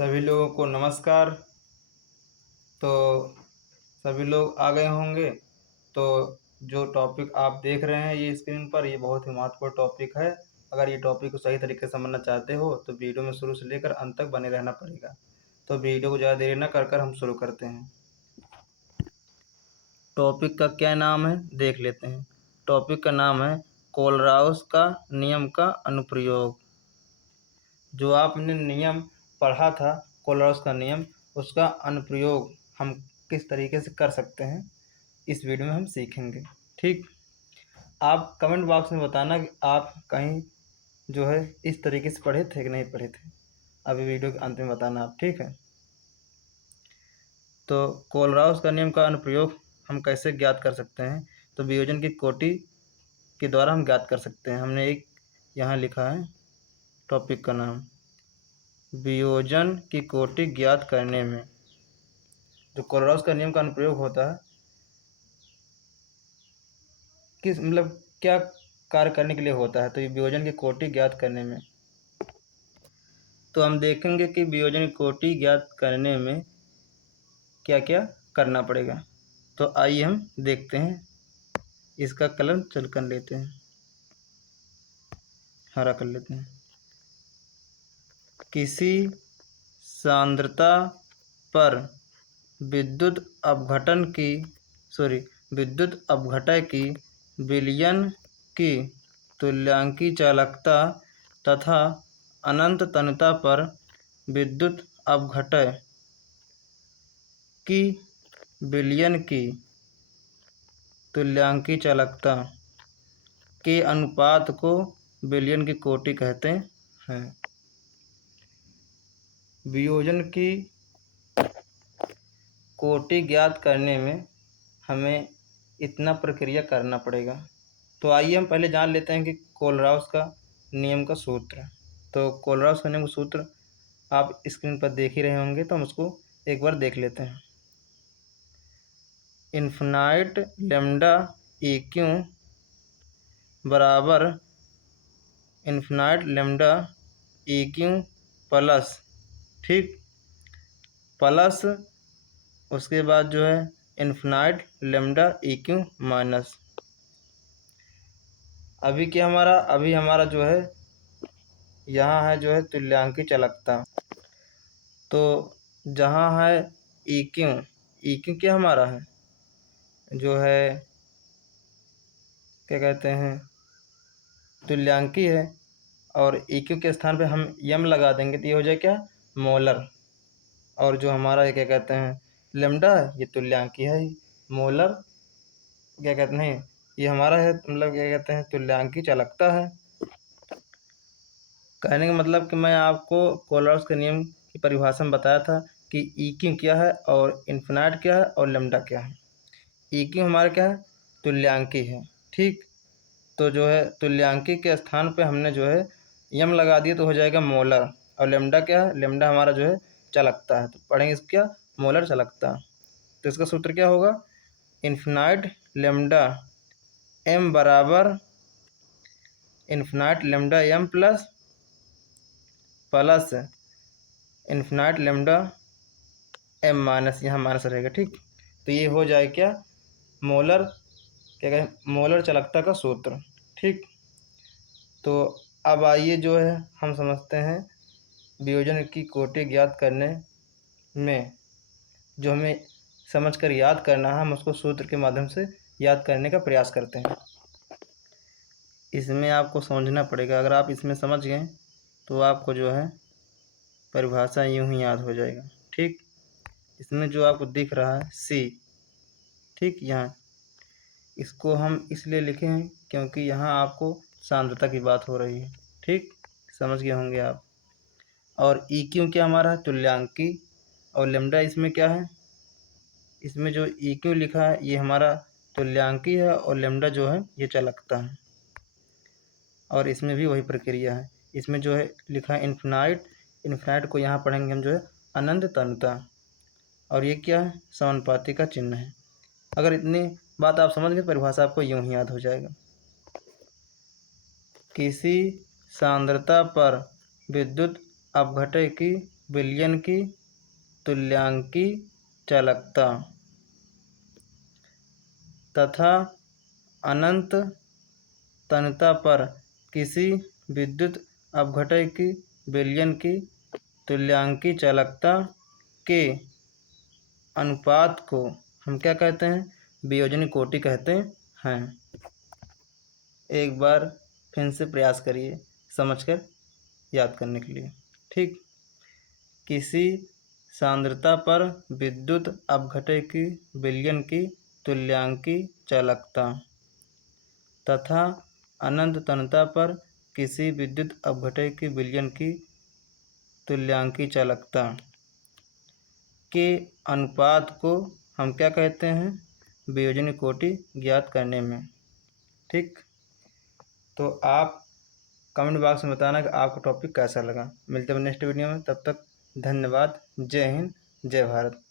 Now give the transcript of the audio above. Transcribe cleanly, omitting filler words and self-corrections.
सभी लोगों को नमस्कार। तो सभी लोग आ गए होंगे। तो जो टॉपिक आप देख रहे हैं ये स्क्रीन पर, ये बहुत ही महत्वपूर्ण टॉपिक है। अगर ये टॉपिक को सही तरीके से समझना चाहते हो तो वीडियो में शुरू से लेकर अंत तक बने रहना पड़ेगा। तो वीडियो को ज़्यादा देरी न कर हम शुरू करते हैं। टॉपिक का क्या नाम है देख लेते हैं। टॉपिक का नाम है कोलराउस का नियम का अनुप्रयोग। जो आपने नियम पढ़ा था कोलराउस का नियम, उसका अनुप्रयोग हम किस तरीके से कर सकते हैं इस वीडियो में हम सीखेंगे। ठीक, आप कमेंट बॉक्स में बताना कि आप कहीं जो है इस तरीके से पढ़े थे कि नहीं पढ़े थे। अभी वीडियो के अंत में बताना आप, ठीक है। तो कोलराउस का नियम का अनुप्रयोग हम कैसे ज्ञात कर सकते हैं, तो वियोजन की कोटि के द्वारा हम ज्ञात कर सकते हैं। हमने एक यहाँ लिखा है टॉपिक का नाम, वियोजन की कोटि ज्ञात करने में जो कोलराउस का नियम का अनुप्रयोग होता है, किस मतलब क्या कार्य करने के लिए होता है, तो ये वियोजन की कोटि ज्ञात करने में। तो हम देखेंगे कि वियोजन की कोटि ज्ञात करने में क्या क्या करना पड़ेगा। तो आइए हम देखते हैं। इसका कलर चल कर लेते हैं, हरा कर लेते हैं। किसी सांद्रता पर विद्युत अपघटय की विलयन की तुल्यांकी चालकता तथा अनंत तन्यता पर विद्युत अपघटय की विलयन की तुल्यांकी चालकता के अनुपात को विलयन की कोटि कहते हैं। वियोजन की कोटि ज्ञात करने में हमें इतना प्रक्रिया करना पड़ेगा। तो आइए हम पहले जान लेते हैं कि कोलराउस का नियम का सूत्र। तो कोलराउस का नियम का सूत्र आप स्क्रीन पर देख ही रहे होंगे, तो हम उसको एक बार देख लेते हैं। इन्फिनाइट लेमडा ई क्यू बराबर infinite lambda E Q plus, ठीक, प्लस उसके बाद जो है infinite lambda E Q minus. अभी हमारा जो है यहाँ है जो है तुल्यांकी चालकता। तो जहाँ है ई क्यू क्या हमारा है जो है क्या कहते हैं तुल्यांकी है, और ई क्यू के स्थान पे हम यम लगा देंगे तो ये हो जाए क्या, मोलर। और जो हमारा ये क्या कहते हैं लेमडा है, ये तुल्यांकी है ही। मोलर क्या कहते हैं, ये हमारा है मतलब क्या कहते हैं तुल्यांकी चालकता है। कहने का मतलब कि मैं आपको कोलराउस के नियम की परिभाषा में बताया था कि ई क्यू क्या है और इन्फिनाइट क्या है और लेमडा क्या है। ई क्यू हमारा क्या है, तुल्यांकी है, ठीक। तो जो है तुल्यांकी के स्थान पे हमने जो है यम लगा दिया तो हो जाएगा मोलर। और लेमडा क्या है, लेमडा हमारा जो है चालकता है। तो पढ़ेंगे इसको क्या, मोलर चालकता। तो इसका सूत्र क्या होगा, इन्फिनाइट लेमडा एम बराबर infinite lambda M plus infinite lambda M minus, यहाँ माइनस रहेगा, ठीक। तो ये हो जाए क्या, मोलर क्या कहें मोलर चालकता का सूत्र, ठीक। तो अब आइए जो है हम समझते हैं वियोजन की कोटि ज्ञात करने में जो हमें समझ कर याद करना है, हम उसको सूत्र के माध्यम से याद करने का प्रयास करते हैं। इसमें आपको समझना पड़ेगा, अगर आप इसमें समझ गए तो आपको जो है परिभाषा यूं ही याद हो जाएगा, ठीक। इसमें जो आपको दिख रहा है सी, ठीक, यहाँ इसको हम इसलिए लिखे हैं क्योंकि यहाँ आपको सांद्रता की बात हो रही है, ठीक, समझ गए होंगे आप। और ई क्यू क्या हमारा है, तुल्यांकी, और लेमडा इसमें क्या है, इसमें जो ई क्यू लिखा है ये हमारा तुल्यांकी है और लेमडा जो है ये चालकता है। और इसमें भी वही प्रक्रिया है। इसमें जो है लिखा है इन्फिनाइट को यहाँ पढ़ेंगे हम जो है अनंत तन्यता, और ये क्या है, समानुपाती का चिन्ह है। अगर इतनी बात आप समझ गए परिभाषा आपको यूं ही याद हो जाएगा। किसी सांद्रता पर विद्युत अपघटय की विलयन की तुल्यांकी चालकता तथा अनंत तन्यता पर किसी विद्युत अपघटय की विलयन की तुल्यांकी चालकता के अनुपात को हम क्या कहते हैं? वियोजनी कोटि कहते हैं। एक बार फिर से प्रयास करिए समझकर याद करने के लिए। ठीक, किसी सांद्रता पर विद्युत अपघटय की विलयन की तुल्यांकी चालकता तथा अनंत तन्यता पर किसी विद्युत अपघटय की विलयन की तुल्यांकी चालकता के अनुपात को हम क्या कहते हैं? वियोजनी कोटि ज्ञात करने में। ठीक, तो आप कमेंट बॉक्स में बताना कि आपको टॉपिक कैसा लगा। मिलते हैं नेक्स्ट वीडियो में, तब तक धन्यवाद। जय हिंद, जय भारत।